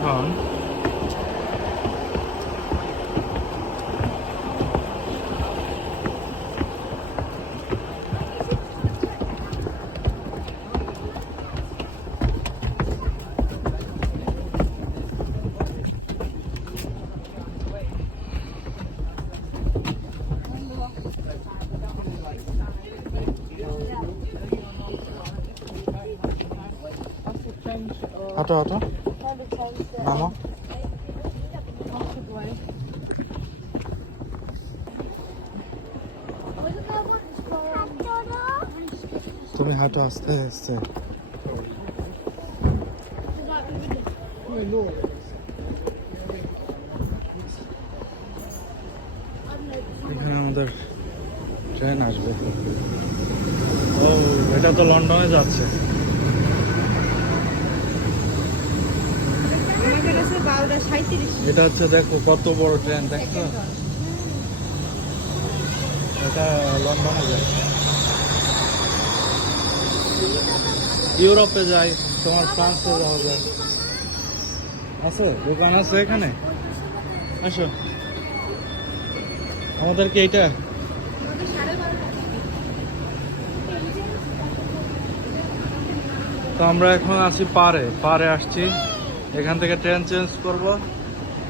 এখন হাঁটো হাঁটো নামো তুমি হাঁটো আস্তে আস্তে এখানে আমাদের ট্রেন আসবে। ও, এটা তো লন্ডনে যাচ্ছে। এটা হচ্ছে দেখো কত বড় ট্রেন, দেখছ? এটা লন্ডনে যায় ইউরোপে যাই, তোমার ফ্রান্সে যাওয়া যায়। আছে? দোকান আছে এখানে? আসো। আমাদের কি এইটা তো আমরা এখন আছি পারে। পারে আসছি। এখান থেকে ট্রেন চেঞ্জ করব।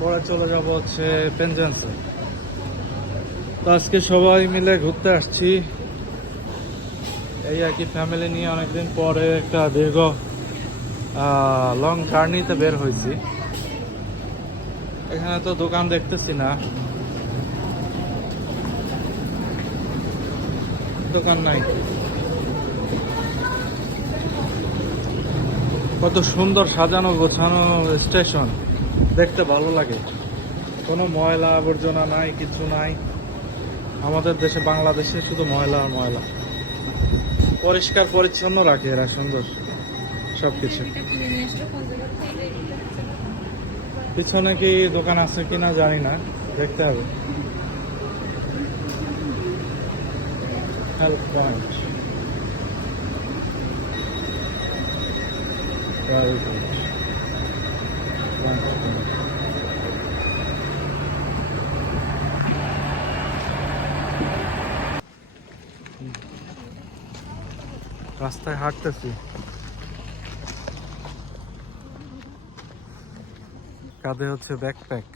পরে চলে যাব হচ্ছে পেনজেন্সে তো আজকে সবাই মিলে ঘুরতে আসছি। এই আর কি ফ্যামিলি নিয়ে অনেকদিন পরে একটা দীর্ঘ লং জার্নিতে বের হয়েছি। এখানে তো দোকান দেখতেছি না। দোকান নাই। কত সুন্দর সাজানো গোছানো স্টেশন। দেখতে ভালো লাগে। কোনো ময়লা আবর্জনা নাই, কিছু নাই। আমাদের দেশে, বাংলাদেশে শুধু ময়লা আর ময়লা। পরিষ্কার পরিচ্ছন্ন রাখে এরা সুন্দর সবকিছু। পিছনে কি দোকান আছে কিনা জানি না দেখতে হবে। হেল্প পয়েন্ট রাস্তায় হাঁটতেছি। কাঁধে হচ্ছে ব্যাকপ্যাক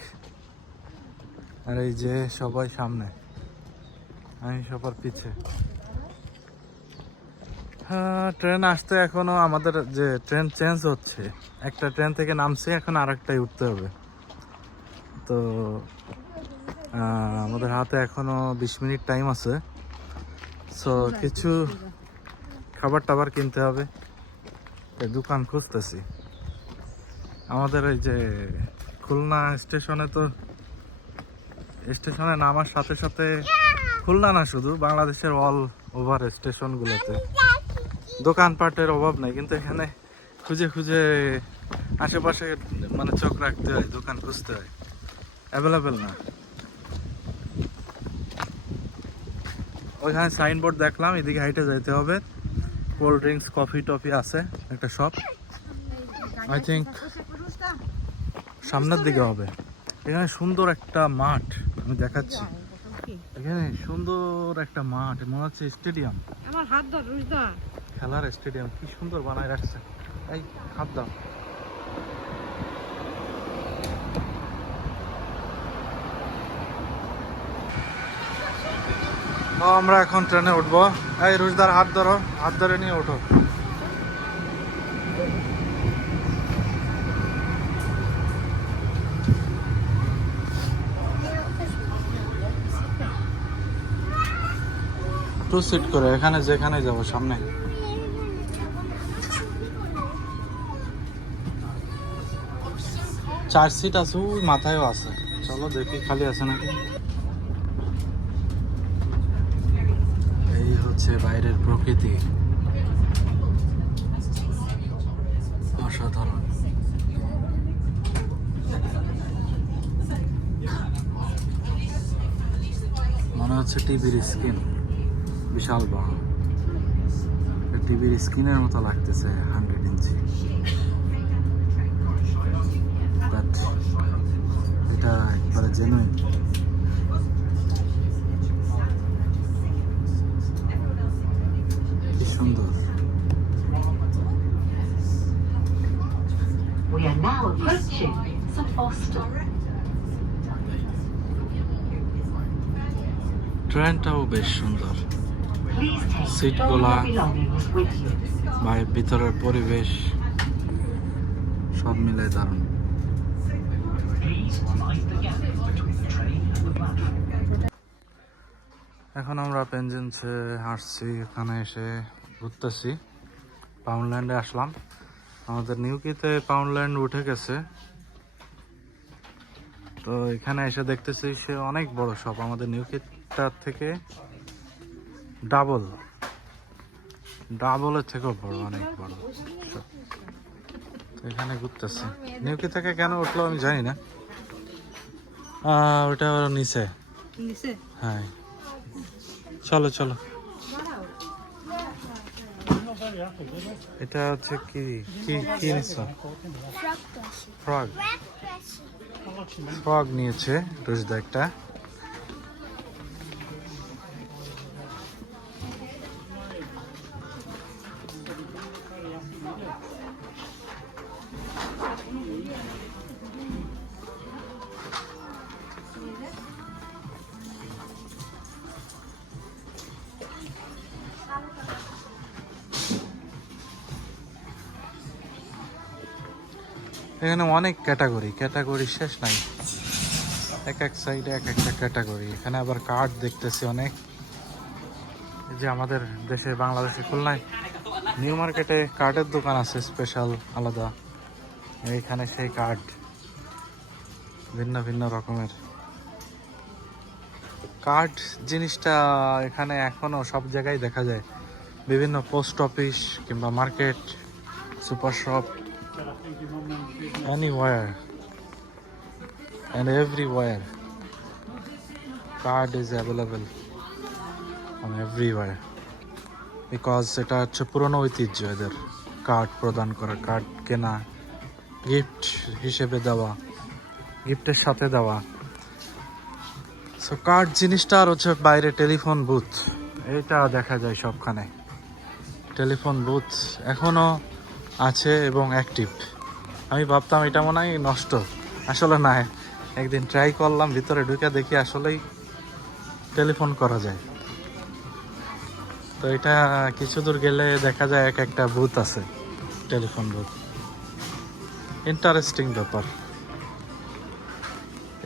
আর এই যে সবাই সামনে। আমি সবার পিছে। হ্যাঁ ট্রেন আসতে এখনও আমাদের যে ট্রেন চেঞ্জ হচ্ছে, একটা ট্রেন থেকে নামছে, এখন আর একটাই উঠতে হবে। তো আমাদের হাতে এখনও বিশ মিনিট টাইম আছে। সো কিছু খাবার টাবার কিনতে হবে। দোকান খুঁজতেছি। আমাদের এই যে খুলনা স্টেশনে তো, স্টেশনে নামার সাথে সাথে খুলনা না শুধু, বাংলাদেশের অল ওভার স্টেশনগুলোতে। দোকানপাটের অভাব নাই, কিন্তু এখানে খুঁজে খুঁজে আশেপাশে মানে চোখ রাখতে হয়, দোকান খুঁজতে হয়। অ্যাভেলেবেল না। ওইখানে সাইনবোর্ড দেখলাম, এদিকে হাইটে যাইতে হবে। কোল্ড ড্রিঙ্কস কফি টফি আছে একটা শপ। আই থিঙ্ক সামনের দিকে হবে। এখানে সুন্দর একটা মাঠ আমি দেখাচ্ছি। এখানে সুন্দর একটা মাঠ মনে হচ্ছে স্টেডিয়াম। আমার হাত ধর খেলার স্টেডিয়াম কি সুন্দর বানায় রাখছে। এই হাত দাও আমরা এখন ট্রেনে উঠবো। এই রুজদার হাত ধরো, হাত ধরে নিয়ে ওঠো। টু সিট করে, এখানে যেখানে যাব, সামনে। চার সিট আছে মাথায়ও আছে। চলো দেখি, খালি আছে নাকি এই হচ্ছে বাইরের প্রকৃতি। অসাধারণ। মনে হচ্ছে টিভির স্ক্রিন। বিশাল বড়। টিভির স্ক্রিনের মতো লাগতেছে হান্ড্রেড ইঞ্চি। এটা একবারে জেনুইন ট্রেনটাও বেশ সুন্দর। সিট সিটগুলা বা ভিতরের পরিবেশ সব মিলে দারুণ। এখন আমরা পেঞ্জেন্সে হাঁটছি এখানে এসে ঘুরতেছি। পাউন্ডল্যান্ডে আসলাম। আমাদের নিউকিতে পাউন্ডল্যান্ড উঠে গেছে। তো এখানে এসে দেখতেছি সে অনেক বড় শপ আমাদের নিউকিটার থেকে ডাবল ডাবলের থেকেও বড় অনেক বড়। তো এখানে ঘুরতেছি। নিউকি থেকে কেন উঠল আমি জানি না। ওটা ওর নিচে। নিচে? হ্যাঁ। চলো চলো। এটা হচ্ছে কি? কি কি নিছো ফ্রগ ফ্রগ নিয়েছে রোজদা একটা। অনেক ক্যাটাগরি ক্যাটাগরি শেষ নাই। এক এক সাইডে এক একটা ক্যাটাগরি এখানে আবার কার্ড দেখতেছি অনেক। যে আমাদের দেশে, বাংলাদেশে খুলনায় নিউ মার্কেটে কার্ডের দোকান আছে স্পেশাল আলাদা। এইখানে সেই কার্ড ভিন্ন ভিন্ন রকমের। কার্ড জিনিসটা এখানে এখনও সব জায়গায় দেখা যায়। বিভিন্ন পোস্ট অফিস কিংবা market super shop anywhere and everywhere card is available on everywhere because এটা হচ্ছে পুরনো ঐতিহ্য এদের। কার্ড প্রদান করা কার্ড কেনা গিফট হিসেবে দেওয়া গিফটের সাথে দেওয়া। সো কার্ড জিনিসটা আর হচ্ছে বাইরে টেলিফোন বুথ এটা দেখা যায় সবখানে। টেলিফোন বুথ এখনও আছে এবং অ্যাক্টিভ আমি ভাবতাম এটা মনে হয় নষ্ট। আসলে না, একদিন ট্রাই করলাম, ভিতরে ঢুকে দেখি আসলেই টেলিফোন করা যায়। তো এটা কিছু দূর গেলে দেখা যায় এক একটা বুথ আছে টেলিফোন বুথ ইন্টারেস্টিং ব্যাপার।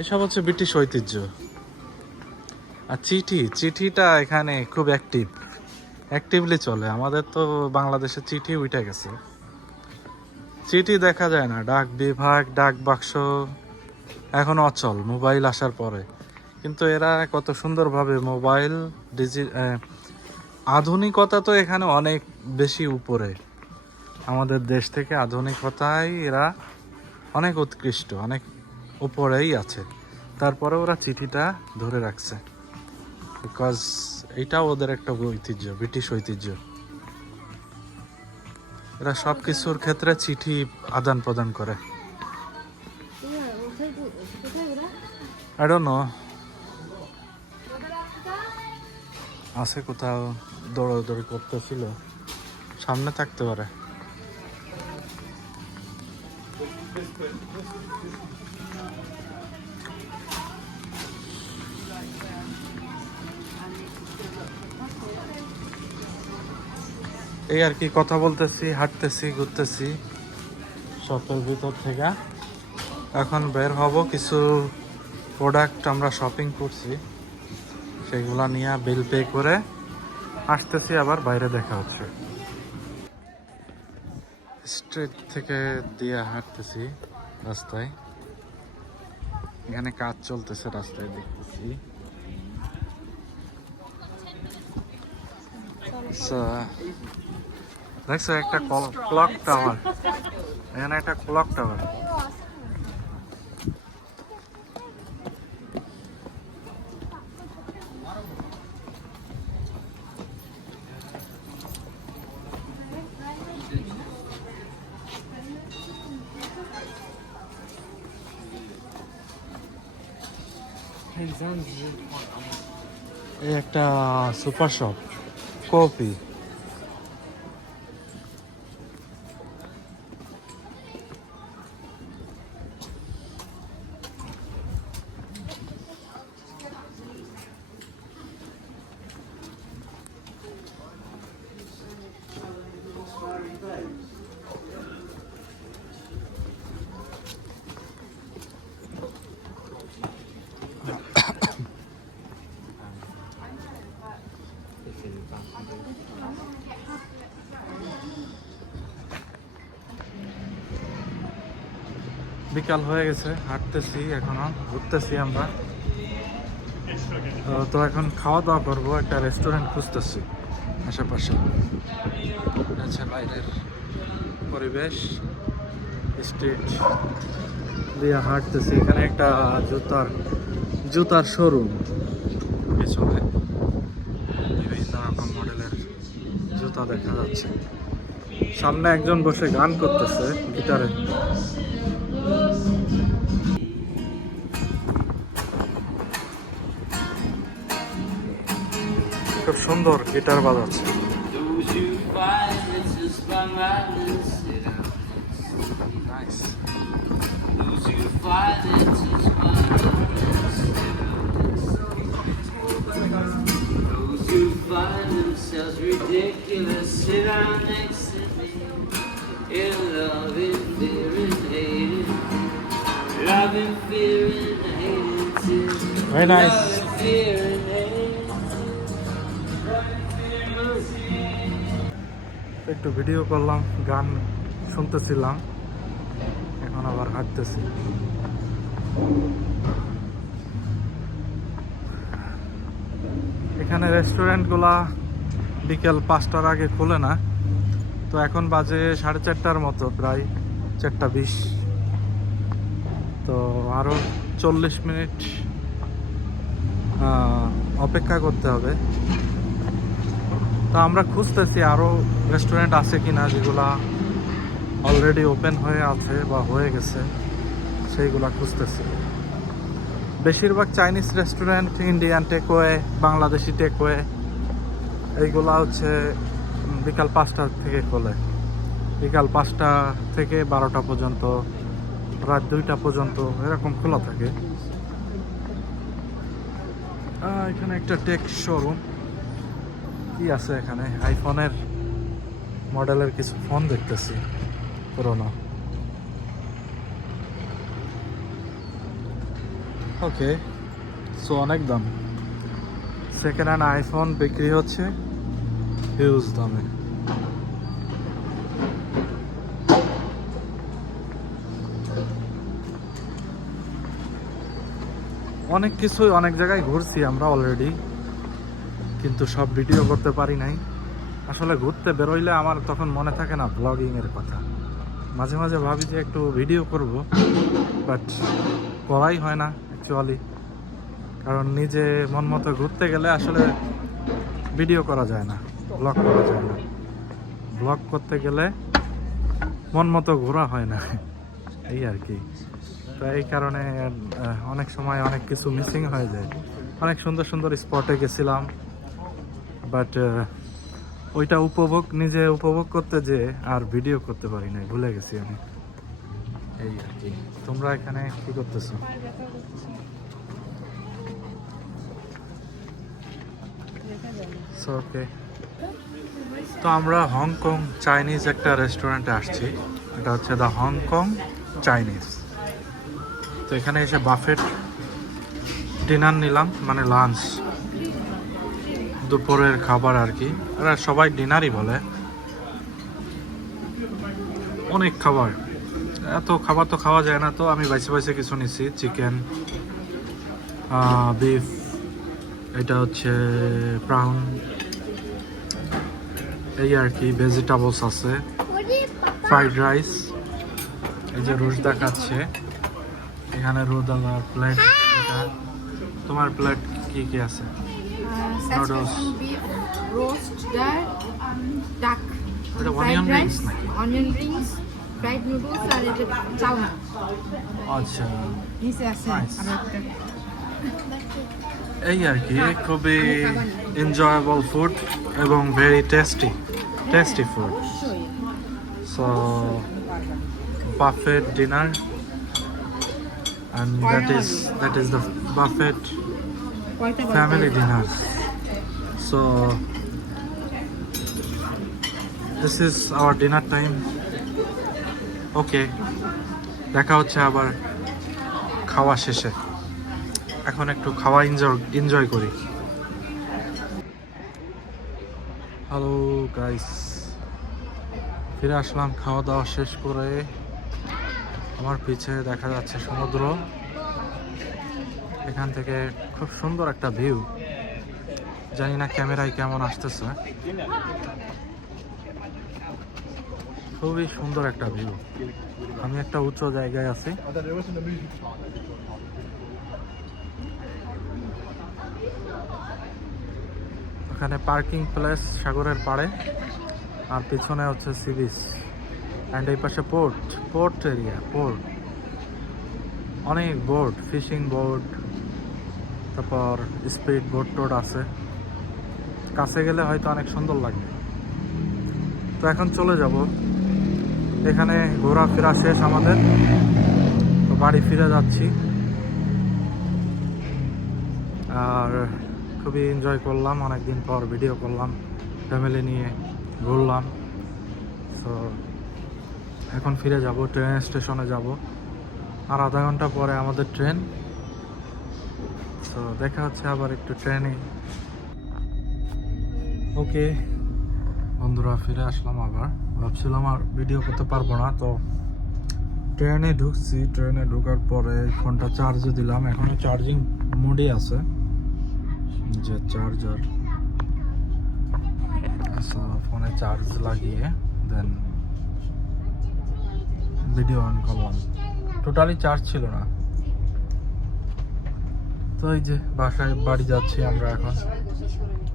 এসব হচ্ছে ব্রিটিশ ঐতিহ্য। আর চিঠি, চিঠিটা এখানে খুব অ্যাক্টিভ অ্যাক্টিভলি চলে। আমাদের তো বাংলাদেশে চিঠি উঠে গেছে। চিঠি দেখা যায় না। ডাক বিভাগ, ডাক বাক্স। এখন অচল, মোবাইল আসার পরে। কিন্তু এরা কত সুন্দরভাবে মোবাইল, ডিজি আধুনিকতা তো এখানে অনেক বেশি উপরে। আমাদের দেশ থেকে আধুনিকতায় এরা অনেক উৎকৃষ্ট, অনেক উপরেই আছে। তারপরে ওরা চিঠিটা ধরে রাখছে। বিকজ এটাও ওদের একটা ঐতিহ্য, ব্রিটিশ ঐতিহ্য। এরা সব কিছুর ক্ষেত্রে চিঠি আদান প্রদান করে। আছে কোথাও দৌড়াদৌড়ি করতেছিল। সামনে থাকতে পারে। এই আর কি কথা বলতেছি হাঁটতেছি ঘুরতেছি। শপের ভিতর থেকে। এখন বের হব কিছু প্রোডাক্ট আমরা শপিং করছি। সেগুলো নিয়ে বিল পে করে আসতেছি আবার বাইরে দেখা হচ্ছে। স্ট্রিট থেকে দিয়ে হাঁটতেছি রাস্তায়। এখানে কাজ চলতেছে রাস্তায় দেখতেছি। So, দেখছ একটা ক্লক টাওয়ার এখানে একটা ক্লক টাওয়ার একটা সুপার শপ কপি বিকাল হয়ে গেছে, হাঁটতেছি এখনও, ঘুরতেছি আমরা। তো- এখন খাওয়া দাওয়া করব, একটা রেস্টুরেন্ট খুঁজতেছি আশেপাশে। আছে বাইরের পরিবেশ স্ট্রিট দিয়ে হাঁটতেছি। এখানে একটা জুতার জুতার শোরুম পিছনে। বিভিন্ন রকম মডেলের জুতা দেখা যাচ্ছে। সামনে একজন বসে গান করতেছে, গিটারে। Who find themselves ridiculous, sit down next to me. In love and fear and hate it. Love and fear and hate it too. Very nice. একটু ভিডিও করলাম, গান শুনতেছিলাম, এখন আবার হাঁটতেছি। এখানে রেস্টুরেন্টগুলা বিকেল পাঁচটার আগে খোলে না, তো এখন বাজে সাড়ে চারটার মতো, প্রায় চারটা বিশ। তো আরও চল্লিশ মিনিট অপেক্ষা করতে হবে। তো আমরা খুঁজতেছি আরও রেস্টুরেন্ট আছে কিনা যেগুলা অলরেডি ওপেন হয়ে আছে বা হয়ে গেছে, সেইগুলা খুঁজতেছি। বেশিরভাগ Chinese restaurant Indian takeaway Bangladeshi takeaway এইগুলা হচ্ছে বিকাল পাঁচটা থেকে খোলে। বিকাল পাঁচটা থেকে বারোটা পর্যন্ত, রাত দুইটা পর্যন্ত, এরকম খোলা থাকে। এখানে একটা টেক শোরুম কি আছে এখানে? আইফোনের মডেলের কিছু ফোন দেখতেছি, পুরোনো। ওকে সো অনেক দাম। সেকেন্ড হ্যান্ড আইফোন বিক্রি হচ্ছে হিউজ দামে। অনেক কিছুই অনেক জায়গায় ঘুরছি আমরা অলরেডি কিন্তু সব ভিডিও করতে পারি নাই। আসলে ঘুরতে বেরোইলে আমার তখন মনে থাকে না ব্লগিং এর কথা। মাঝে মাঝে ভাবি যে একটু ভিডিও করব বাট করাই হয় না অ্যাকচুয়ালি কারণ নিজে মন মতো ঘুরতে গেলে আসলে ভিডিও করা যায় না ব্লগ করা যায় না। ব্লগ করতে গেলে মন মতো ঘোরা হয় না, এই আর কি। তো এই কারণে অনেক সময় অনেক কিছু মিসিং হয়ে যায়। অনেক সুন্দর সুন্দর স্পটে গেছিলাম। বাট ওইটা উপভোগ, নিজে উপভোগ করতে যে আর ভিডিও করতে পারি না ভুলে গেছি আমি। এই আর কি। তোমরা এখানে কি করতেছো। ওকে তো আমরা হংকং চাইনিজ একটা রেস্টুরেন্টে আসছি। এটা হচ্ছে দ্য হংকং চাইনিজ তো এখানে এসে বাফেট ডিনার নিলাম মানে লাঞ্চ দুপুরের খাবার আর কি। এরা সবাই ডিনারই বলে। অনেক খাবার। এত খাবার তো খাওয়া যায় না তো আমি বাইসে বাইসে কিছু নিছি। চিকেন বিফ এটা হচ্ছে প্রাউন এই আর কি ভেজিটেবলস আছে। ফ্রাইড রাইস এই যে রোজ দেখাচ্ছে। এখানে রোদালার প্লেট এটা তোমার প্লেট কি কি আছে? Noodles. saffron beef, roast, dal, duck, এটা fried onion rings rice, নাকি? onion rings, fried noodles আর এটা চাউমিন আচ্ছা নিচে আছে Nice. আর একটা এই আর কি খুবই এনজয়েবল ফুড এবং very tasty tasty food so buffet dinner and that is that is the buffet family dinner. So, this is our dinner time. Okay দেখা হচ্ছে আবার খাওয়া শেষে। এখন একটু খাওয়া এনজয় এনজয় করি। হ্যালো গাইস ফিরে আসলাম, খাওয়া দাওয়া শেষ করে। আমার পিছে দেখা যাচ্ছে সমুদ্র। এখান থেকে খুব সুন্দর একটা ভিউ। জানি না ক্যামেরায় কেমন আসতেছে। খুবই সুন্দর একটা ভিউ। আমি একটা উঁচু জায়গায় আছি। ওখানে পার্কিং প্লেস সাগরের পাড়ে, আর পিছনে হচ্ছে সি বিচ। অ্যান্ড এই পাশে পোর্ট পোর্ট এরিয়া, পোর্ট। অনেক বোট, ফিশিং বোট। তারপর স্পিড বোট টোট আছে। কাছে গেলে হয়তো অনেক সুন্দর লাগবে তো এখন চলে যাব। এখানে ঘোরাফেরা শেষ আমাদের। তো বাড়ি ফিরে যাচ্ছি। আর খুবই এনজয় করলাম। অনেকদিন পর ভিডিও করলাম। ফ্যামিলি নিয়ে ঘুরলাম। সো এখন ফিরে যাব। ট্রেন স্টেশনে যাব। আর আধা ঘণ্টা পরে আমাদের ট্রেন সো দেখা হচ্ছে আবার একটু ট্রেনে। ওকে বন্ধুরা, ফিরে আসলাম আবার। ভাবছিলাম আর ভিডিও করতে পারব না, তো ট্রেনে ঢুকছি। ট্রেনে ঢোকার পরে ফোনটা চার্জে দিলাম। এখনও চার্জিং মোডে আছে। যে চার্জার ফোনে চার্জ লাগিয়ে দেন ভিডিও অন করলাম। টোটালি চার্জ ছিল না। তো এই যে বাসায় বাড়ি যাচ্ছি আমরা এখন।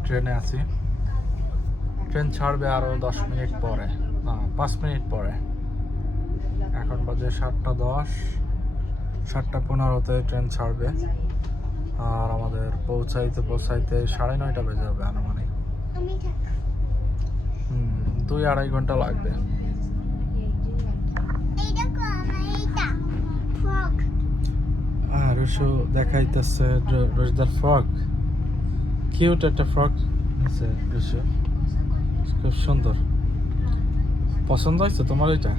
ট্রেনে আছি। ট্রেন ছাড়বে আরও দশ মিনিট পরে। পাঁচ মিনিট পরে। এখন বাজে সাতটা দশ। সাতটা পনেরোতে ট্রেন ছাড়বে। আর আমাদের পৌঁছাইতে পৌঁছাইতে সাড়ে নয়টা বেজে যাবে আনুমানিক। দুই আড়াই ঘণ্টা লাগবে। আর রুশো দেখাইতেছে রোজদার ফ্রক। কিউট একটা ফ্রক আছে রুশো খুব সুন্দর। পছন্দ হয়েছে তোমার ওইটা?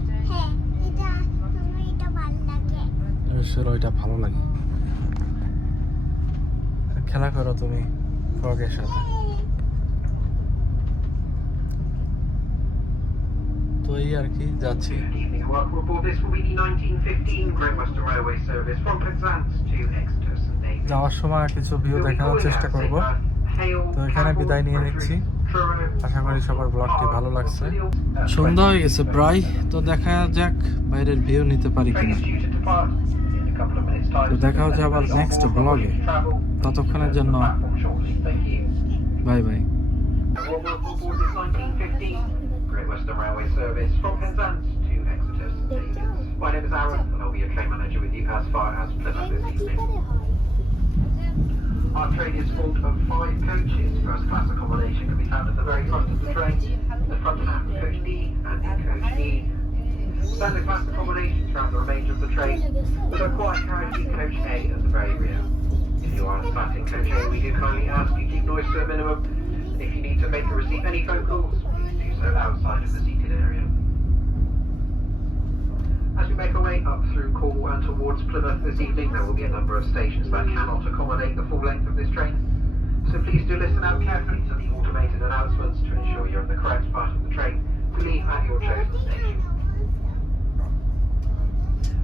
রুশোর ওইটা ভালো লাগে। খেলা করো তুমি ফ্রকের সাথে। তো এই আর কি যাচ্ছি। And welcome aboard. This will be the 1915 Great Western Railway service from Penzance to Exeter St David's. যাওয়ার সময় কিছু ভিউ দেখানোর চেষ্টা করব তো এখানে বিদায় নিয়ে নিচ্ছি আশা করি সবার ব্লগটি ভালো লাগছে Uh, সন্ধ্যা হয়ে গেছে প্রায় তো দেখা যাক বাইরের ভিউ নিতে পারি কিনা to. তো দেখা হচ্ছে আবার নেক্সট ব্লগে ততক্ষণের জন্য. Bye bye Well, welcome aboard this 1915 Great Western Railway service from Penzance My name is Aaron and I'll be your train manager with you as far as Plymouth this evening. Our train is full of five coaches. First class accommodation can be found at the very front of the train, the front half of coach D and in coach E. Standard class accommodation throughout the remainder of the train, with a quiet carriage in coach A at the very rear. If you are sat in coach A, we do kindly ask you to keep noise to a minimum. If you need to make or receive any phone calls, please do so outside of the seated area. As we make our way up through Cornwall and towards Plymouth this evening, there will be a number of stations that cannot accommodate the full length of this train. So please do listen out carefully to the automated announcements to ensure you're in the correct part of the train to leave at your chosen station.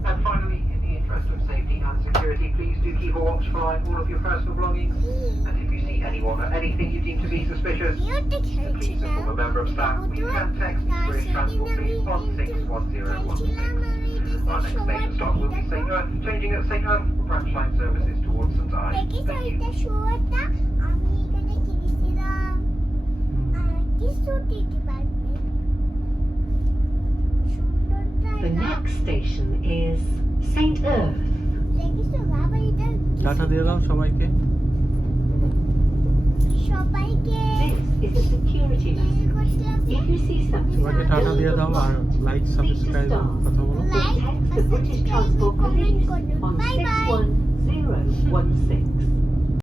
And finally, in the interest of safety and security, please do keep a watchful eye on all of your personal belongings. And if you see anyone or anything you deem to be suspicious, please inform a member of staff. You can text British Transport Police on 61016. Our next station stop will be St. Earth, changing at St. Earth branch line services towards St. Ives. Thank you. আমি এখানে কিনেছিলাম কিছু দিতে পারবে The next station is St. Earth. Tata দিয়ে দাও সবাইকে সবাইকে This is a security message. If you see something সবাইকে টাটা দিয়ে দাও আর লাইক সাবস্ক্রাইব কথা বলো like text the British Transport comment Police করুন on বাই বাই 61016.